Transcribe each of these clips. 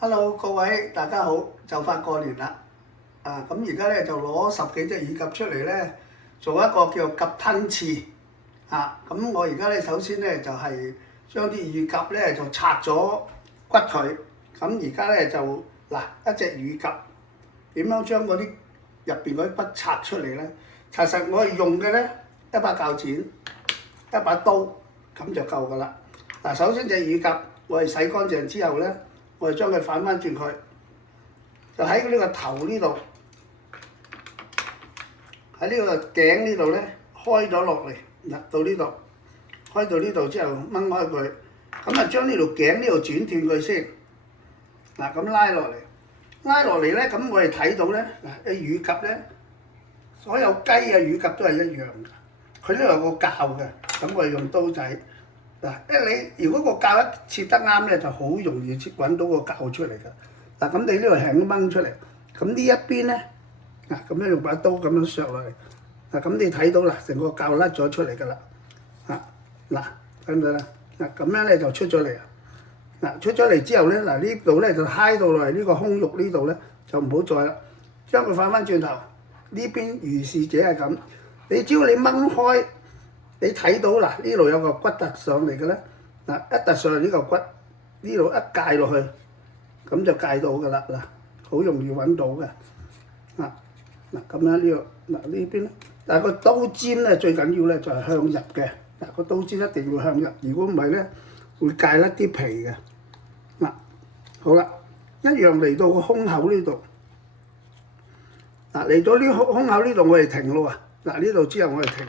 Hello，各位大家好，就快過年啦。咁而家咧就攞10幾隻乳鴿出嚟咧，做一個叫鴿吞翅。咁我而家咧首先咧就係將啲乳鴿咧就拆咗骨佢。咁而家咧就一隻乳鴿點樣將嗰啲入邊嗰啲骨拆出嚟咧？其實我哋用嘅咧一把鉸剪、一把刀咁就夠㗎啦。首先隻乳鴿我哋洗乾淨之後咧，我哋將佢反翻轉佢，就喺呢個頭呢度，喺呢個頸呢度咧開咗落嚟，入到呢度，開到呢度之後掹開佢，咁啊將呢條頸呢度剪斷佢先，咁拉落嚟，咧，咁我哋睇到咧，啲乳鴿咧，所有雞嘅乳鴿都係一樣嘅，佢呢度有個臼嘅，咁我哋用刀仔。你如果個臼一切得啱咧，就好容易揾到個臼出嚟㗎。咁你呢度輕掹出嚟，咁呢一邊咧，咁樣用把刀咁樣削落嚟，咁你睇到啦，成個臼甩咗出嚟㗎啦。睇唔睇啦？咁樣咧就出咗嚟。出咗嚟之後咧，呢度咧就揩到落嚟呢個胸肉呢度咧，就唔好再啦，將佢反翻轉頭，呢邊如是者係咁。只要你掹開。你睇到呢度有個骨突上嚟嘅咧，一突上嚟呢個骨，呢度一界落去，咁就界到㗎啦，好容易揾到嘅。咁樣呢個呢邊咧，但係個刀尖咧最緊要咧就係向入嘅，個刀尖一定要向入，如果唔係咧會界甩啲皮嘅。好啦，一樣嚟到個胸口呢度，嚟到呢胸口呢度我哋停咯喎，呢度之後我哋停。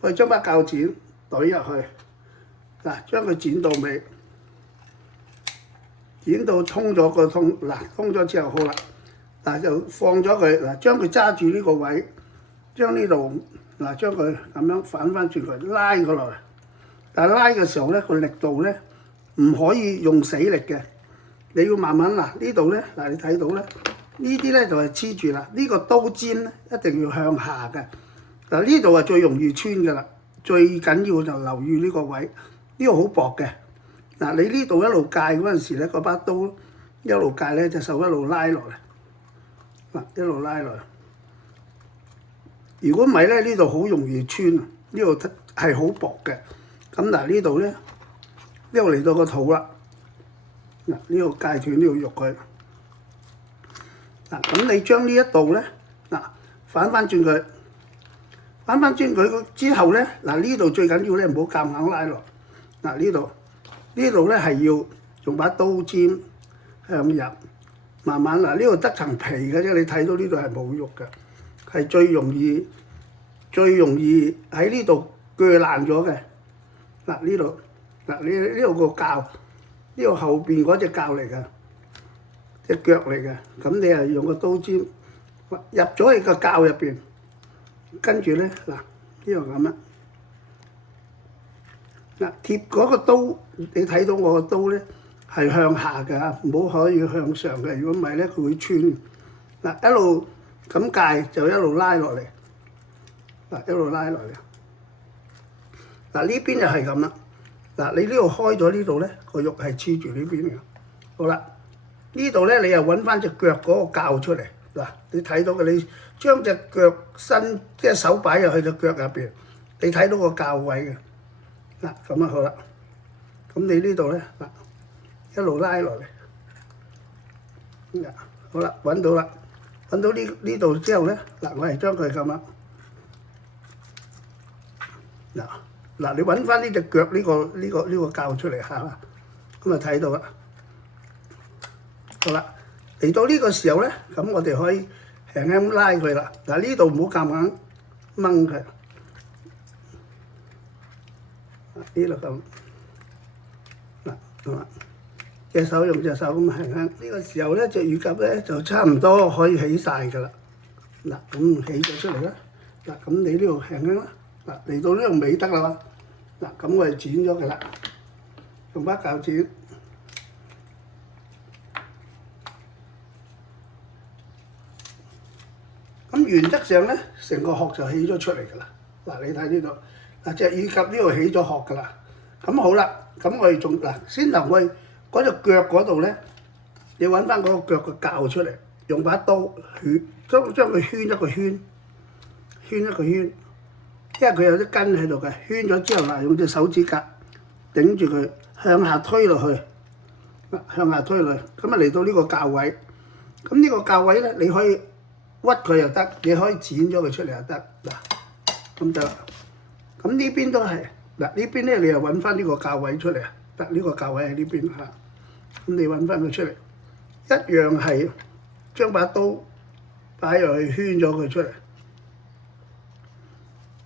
我哋將把鉸剪懟入去，將佢剪到尾，剪到通咗個通，通咗之後好啦，就放咗佢，將佢揸住呢個位，將呢度將佢咁樣反翻轉佢，拉佢落嚟。但係拉嘅時候咧，個力度咧唔可以用死力嘅，你要慢慢呢度咧，你睇到咧，呢啲咧就係黐住啦，呢個刀尖咧一定要向下嘅。呢度係最容易穿㗎啦，最緊要就留意呢個位，呢個好薄嘅。你呢度一路界嗰陣時咧，嗰把刀一路界咧，隻手一路拉落嚟，一路拉落嚟。如果唔係咧，呢度好容易穿，呢度係好薄嘅。咁呢度咧，呢度嚟到個肚啦，呢度界斷呢條肉佢。咁你將呢一度咧，反翻轉佢。反翻轉佢之後咧，呢度最緊要咧唔好夾硬拉落。呢度咧係要用把刀尖向入，慢慢呢度得層皮嘅啫，你睇到呢度係冇肉嘅，係最容易喺呢度鋸爛咗嘅。呢度呢度個臼，呢度後邊嗰隻臼嚟嘅，隻腳嚟嘅，咁你係用個刀尖入咗去個臼入邊。跟住咧，呢度咁樣，貼嗰個刀，你睇到我個刀咧係向下嘅，唔好可以向上嘅。如果唔係咧，佢會穿。一路咁界就一路拉落嚟，一路拉落嚟。呢邊就係咁啦。你呢度開咗呢度咧，個肉係黐住呢邊嘅。好啦，呢度咧你又揾翻隻腳嗰個臼出嚟。你睇到嘅，你將隻腳伸，即係手擺入去隻腳入邊，你睇到個臼位嘅。咁好啦。咁你呢度咧，一路拉落嚟。好啦，揾到啦，揾到呢度之後咧，我係將佢咁樣。你揾翻呢隻腳呢個臼出嚟嚇，咁啊睇到啦。好啦。嚟到呢個時候咧，咁我哋可以輕輕拉佢啦。呢度唔好夾硬掹佢，呢度咁。隻手用隻手咁輕輕。呢個時候咧，隻乳鴿咧就差唔多可以起晒㗎啦。咁起咗出嚟啦。咁你呢度輕輕啦。嚟到呢度尾得啦嘛。咁我哋剪咗佢啦，用把鉸剪。咁原則上咧，成個殼就起咗出嚟㗎啦。你睇呢度，隻乳鴿呢度起咗殼㗎啦。咁好啦，咁我哋仲先頭我哋嗰隻腳嗰度咧，你揾翻嗰個腳嘅臼出嚟，用把刀將佢圈一個圈，圈一個圈，因為佢有啲根喺度嘅，圈咗之後嗱，用隻手指甲頂住佢，向下推落去，向下推落去，咁啊嚟到呢個臼位，咁呢個臼位咧，你可以屈佢又得，你可以剪咗佢出嚟又得，嗱，咁得啦。咁呢邊都係，嗱呢邊咧你又揾翻呢個臼位出嚟啊，得呢個臼位喺呢邊嚇，咁你揾翻佢出嚟，一樣係將把刀擺入去圈咗佢出嚟，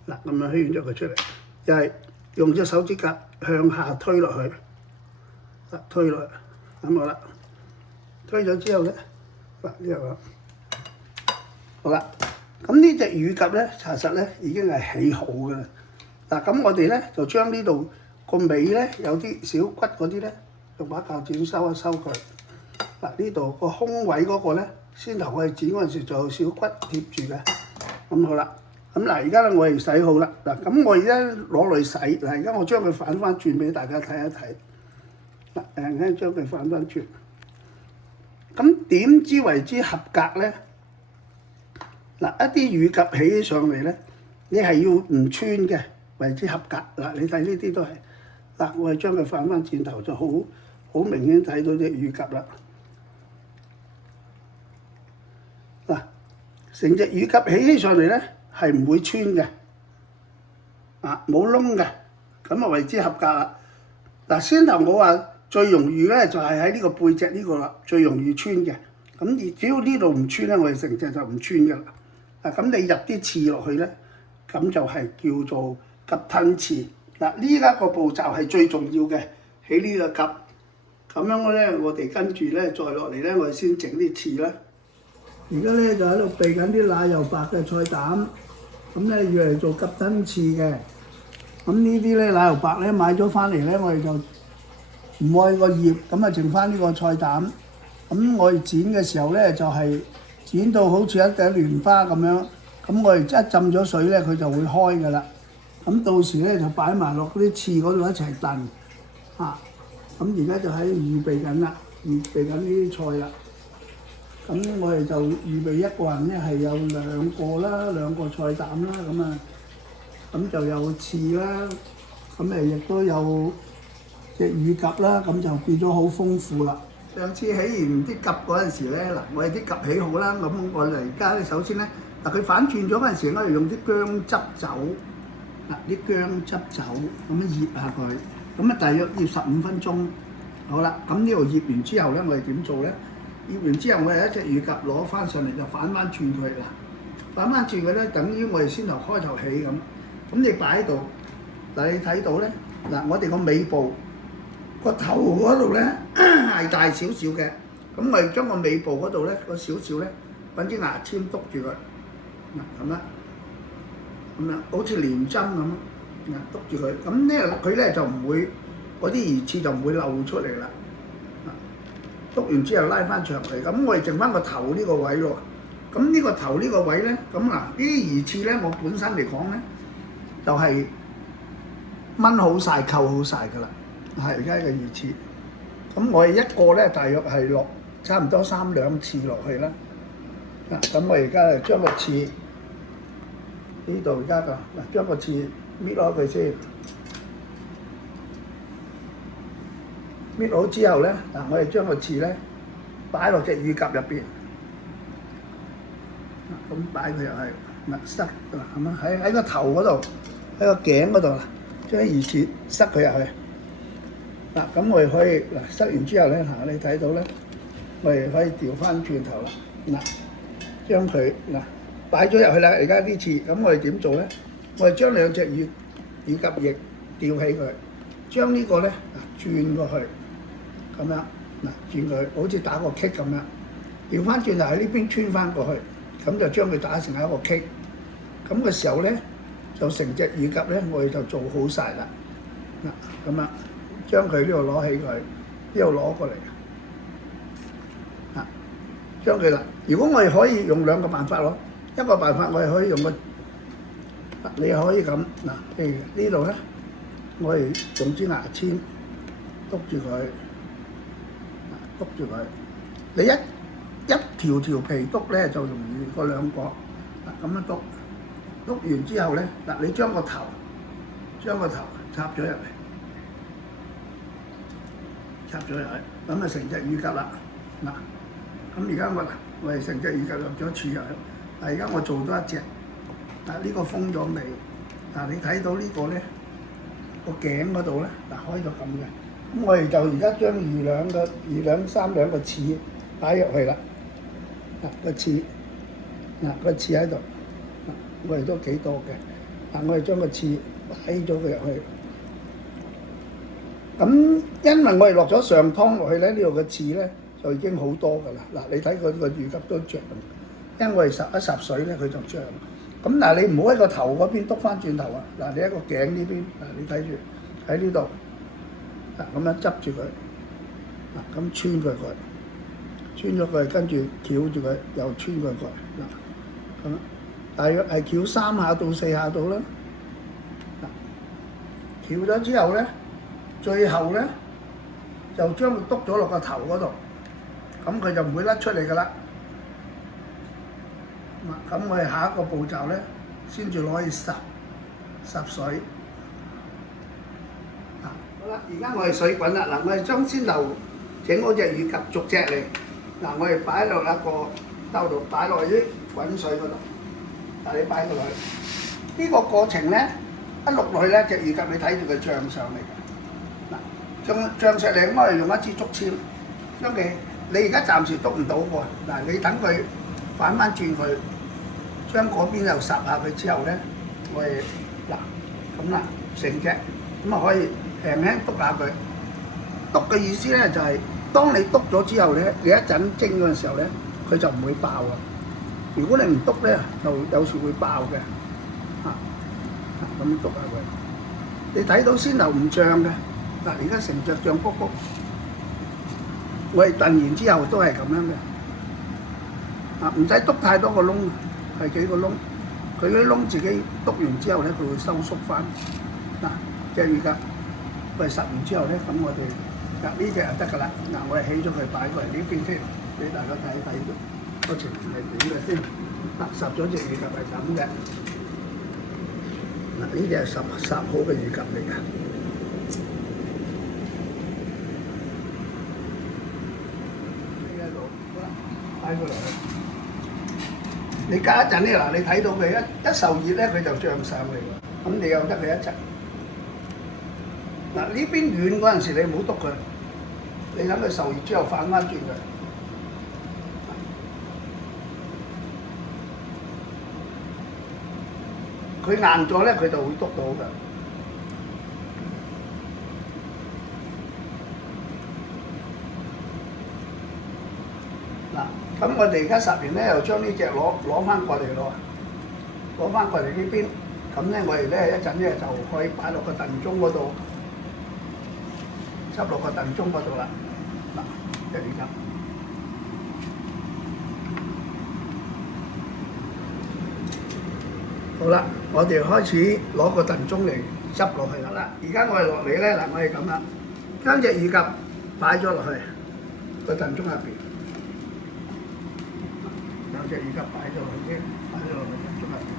嗱咁樣圈咗佢出嚟，又係用隻手指甲向下推落去，推落去，咁好啦，推咗之後咧，嗱呢個好啦，咁呢隻乳鴿咧，查實咧已經係起好㗎啦。嗱咁我哋咧就將呢度個尾咧有啲小骨嗰啲咧，用把鉸剪收一收佢。嗱呢度個胸位嗰個咧，先頭我哋剪嗰陣時就有小骨貼住嘅。咁好啦，咁嗱而家咧我哋洗好啦。嗱咁我而家攞嚟洗，嗱而家我將佢反翻轉俾大家睇一睇。嗱而家將佢反翻轉，咁點知為之合格咧？嗱一啲乳鴿起起上嚟咧，你係要唔穿嘅為之合格。嗱你睇呢啲都係，嗱我哋將佢反翻轉頭就好明顯睇到隻乳鴿啦。嗱成隻乳鴿起起上嚟咧係唔會穿嘅，啊冇窿嘅，咁啊為之合格啦。嗱先頭我話最容易咧就係喺呢個背脊呢個啦，最容易穿嘅。咁而只要呢度唔穿咧，我哋成隻就唔穿噶啦。嗱咁你入啲刺落去咧，咁就係叫做鴿吞刺。嗱呢一個步驟係最重要嘅，起呢個鴿。咁樣咧，我哋跟住咧再落嚟咧，我哋先整啲刺啦。而家咧就喺度備緊啲奶油白嘅菜膽，咁咧要嚟做鴿吞刺嘅。咁呢啲咧奶油白咧買咗翻嚟咧，我哋就唔愛個葉，咁啊剩翻呢個菜膽。咁我哋剪嘅時候咧就係剪到好似一朵蓮花咁樣，咁我哋一浸咗水咧，佢就會開㗎啦。咁到時咧就擺埋落嗰啲刺嗰度一齊燉，啊！咁而家就喺度預備緊啦，預備緊呢啲菜啦。咁我哋就預備一個人咧係有兩個菜膽啦，咁就有刺啦，咁亦都有隻乳鴿啦，咁就變咗好豐富啦。上次起完啲鴿嗰陣時咧，嗱我哋啲鴿起好啦，咁我哋而家咧首先咧，嗱佢反轉咗嗰陣時，我哋用啲薑汁酒，嗱啲薑汁酒咁樣醃下佢，咁啊大約要15分鐘。好啦，咁呢度醃完之後咧，我哋點做咧？醃完之後，我哋一隻乳鴿攞翻上嚟就反翻轉佢啦。反翻轉佢咧，等於我哋先頭開頭起咁。咁你擺喺度，嗱你睇到咧，嗱我哋個尾部個頭嗰度咧係大少少嘅，咁我哋將個尾部嗰度咧個少少咧揾支牙籤篤住佢，嗱咁樣好似連針咁，嗱篤住佢，咁咧佢咧就唔會嗰啲魚刺就唔會漏出嚟啦。篤完之後拉翻長嚟，咁我哋剩翻個頭呢個位咯。咁呢個頭呢個位咧，咁嗱呢啲魚刺咧，我本身嚟講咧就係掹好晒、扣好晒㗎啦。係而家嘅魚刺，咁我哋一個咧大約係落差唔多3兩刺落去啦。咁我而家就將個刺呢度而家就嗱將個刺搣攞佢先，搣好之後咧，嗱我哋將個刺咧擺落隻乳鴿入邊，咁擺佢入去，嗱塞嗱咁樣喺個頭嗰度，喺個頸嗰度啦，將啲魚刺塞佢入去。嗱咁我哋可以嗱塞完之後咧，嗱你睇到咧，我哋可以調翻轉頭啦，嗱將佢嗱擺咗入去啦，而家啲刺，咁我哋點做咧？我哋將兩隻乳鴿翼吊起佢，將呢個咧嗱轉過去。咁樣嗱轉佢，好似打個棘咁樣，調翻轉頭喺呢邊穿翻過去，咁就將佢打成一個棘。咁嘅時候咧，就成隻乳鴿咧，我哋就做好晒啦。嗱咁啊，將佢呢度攞起佢，呢度攞過嚟。啊，將佢啦。如果我哋可以用兩個辦法咯，一個辦法我哋可以用個，你可以咁嗱，譬如呢度咧，我哋用支牙籤篤住佢。篤住佢，你一條條皮篤咧就容易個兩角。嗱咁樣篤完之後咧，嗱你將個頭插咗入嚟，咁啊成隻乳鴿啦。嗱，咁而家我哋成隻乳鴿入咗柱入去。嗱而家我做多一隻，呢個封咗尾。你睇到呢個咧個頸嗰度咧，開咗咁嘅。咁我哋就而家將二兩三兩個刺擺入去啦。個刺喺度，我哋都幾多嘅。我哋將個刺擺咗佢入去。咁因為我哋落咗上湯落去咧，呢度嘅刺咧就已經好多㗎啦。你睇佢個乳鴿都脹，因為我哋霎水咧佢就脹。咁你唔好喺個頭嗰邊篤翻轉頭啊！你喺個頸呢邊，你睇住喺呢度，咁樣執住佢，咁穿咗佢，跟住翹住佢，又穿佢，咁大約係翹3下到4下到啦。翹咗之後咧，最後咧就將佢篤咗落個頭嗰度，咁佢就唔會甩出嚟㗎啦。咁我哋下一個步驟咧，先至攞去烚水。好啦，而家我哋水滾啦。我哋將先頭整好隻乳鴿逐隻嚟。我哋擺落一個兜度，擺落去啲滾水嗰度。你擺落去。呢個過程咧，一碌落去咧，隻乳鴿你睇住佢漲上嚟嘅。漲上嚟，我哋用一支竹籤，因為你而家暫時篤唔到喎。你等佢反翻轉佢。將嗰邊又烚下佢之後咧，我哋咁啦，成隻咁可以輕輕篤下佢。篤嘅意思咧就係、當你篤咗之後咧，你一陣蒸嗰陣時候咧，佢就唔會爆啊。如果你唔篤咧，就有時會爆嘅。咁篤下佢，你睇到先頭唔脹嘅。而家成隻脹卜卜。我哋燉完之後都係咁樣嘅。唔使篤太多個窿。係幾個窿，佢嗰啲窿自己篤完之後咧，佢會收縮翻。隻乳鴿，我哋烚完之後咧，咁我哋呢隻就得㗎啦。我哋起咗佢擺過嚟呢邊先，俾大家睇一睇個情況係點嘅先。烚咗隻乳鴿係咁嘅。呢隻係烚好嘅乳鴿嚟㗎。呢度好啦，擺過嚟。你隔一陣咧，你睇到佢一受熱咧，佢就漲上嚟喎。咁你又得佢一陣。呢邊軟嗰陣時，你唔好篤佢，你等佢受熱之後反翻轉佢。佢硬咗咧，佢就會篤到㗎。咁我哋而家烚完咧，又將呢隻攞翻過嚟咯，攞翻過嚟呢邊。咁咧，我哋咧一陣咧就可以擺落個燉盅嗰度，執落個燉盅嗰度啦。隻乳鴿。好啦，我哋開始攞個燉盅嚟執落去啦。而家我哋落嚟咧，我哋咁啦，將隻乳鴿擺咗落去個燉盅入邊。隻乳鴿擺咗落去先，擺咗落去燉盅入邊。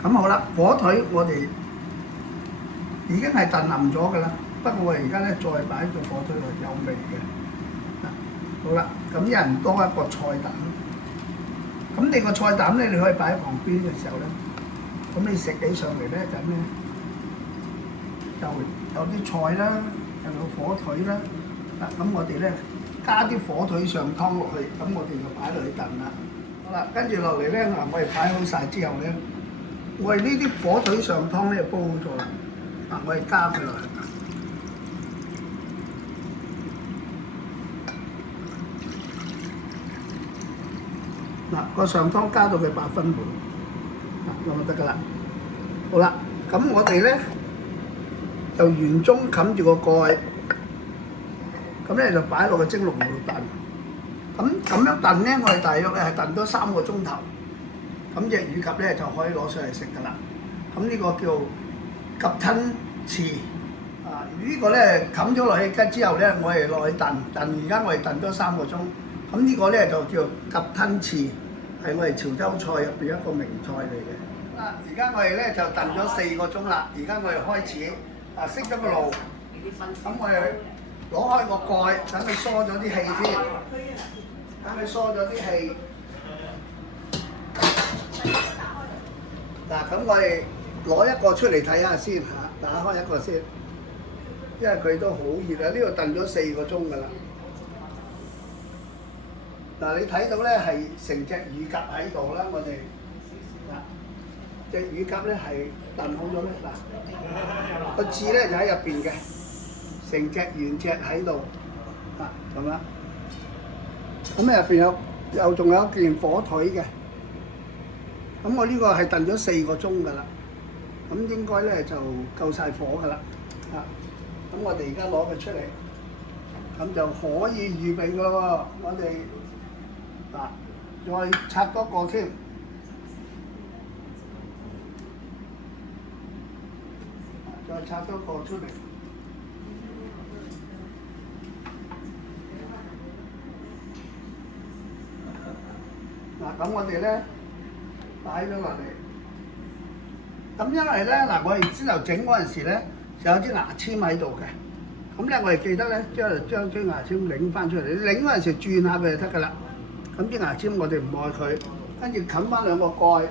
咁好啦，火腿我哋已經係燉腍咗㗎啦。不過我哋而家咧再擺咗火腿落去有味嘅。好啦，咁一人多一個菜膽。咁你個菜膽咧，你可以擺喺旁邊嘅時候咧，咁你食起上嚟咧就咩？就有啲菜啦，又有火腿啦。咁我哋咧加啲火腿上湯落去，咁我哋就擺落去燉啦。好啦，跟住落嚟咧，我哋擺好晒之後咧，我哋呢啲火腿上湯咧煲好咗啦。我哋加佢落去。個上湯加到佢8分滿，咁就得㗎啦。好啦，咁我哋咧就圓中冚住個蓋，咁咧就擺落個蒸籠度燉。咁樣燉咧，我哋大約係燉多3個鐘頭，咁隻乳鴿咧就可以攞上嚟食㗎啦。咁呢個叫鴿吞翅。呢個咧冚咗落去之後咧，我哋落去燉。而家我哋燉多3個鐘，咁呢個咧就叫鴿吞翅，係我哋潮州菜入邊一個名菜嚟嘅。而家我哋咧就燉咗4個鐘啦，而家我哋開始熄咗個爐，咁我哋攞開個蓋，等佢疏咗啲氣先，等佢疏咗啲氣。嗱，咁我哋攞一個出嚟睇下先嚇，打開一個先，因為佢都好熱啊！呢度燉咗4個鐘㗎啦。嗱，你睇到咧係成隻乳鴿喺度啦，我哋嗱隻乳鴿咧係燉好咗咧，嗱個翅咧就喺入邊嘅，成隻原隻喺度，咁樣。咁入邊又仲有一件火腿嘅。咁我呢個係燉咗4個鐘㗎啦，咁應該咧就夠晒火㗎啦，咁我哋而家攞佢出嚟，咁就可以預備㗎咯喎，我哋再拆多個添，再拆多個出嚟，咁我哋咧。擺咗落嚟，咁因為咧我哋先頭整嗰陣時咧，就有支牙籤喺度嘅，咁咧我哋記得咧，將支牙籤擰翻出嚟，你擰嗰陣時轉下佢就得㗎啦。咁啲牙籤我哋唔愛佢，跟住冚翻2個蓋，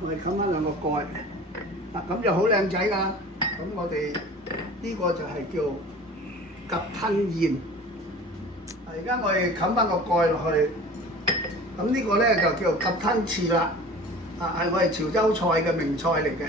我哋冚翻2個蓋，咁就好靚仔㗎。咁我哋呢個就係叫鴿吞燕。而家我哋冚翻個蓋落去。咁呢個咧就叫鴿吞翅啦，係我哋潮州菜嘅名菜嚟嘅。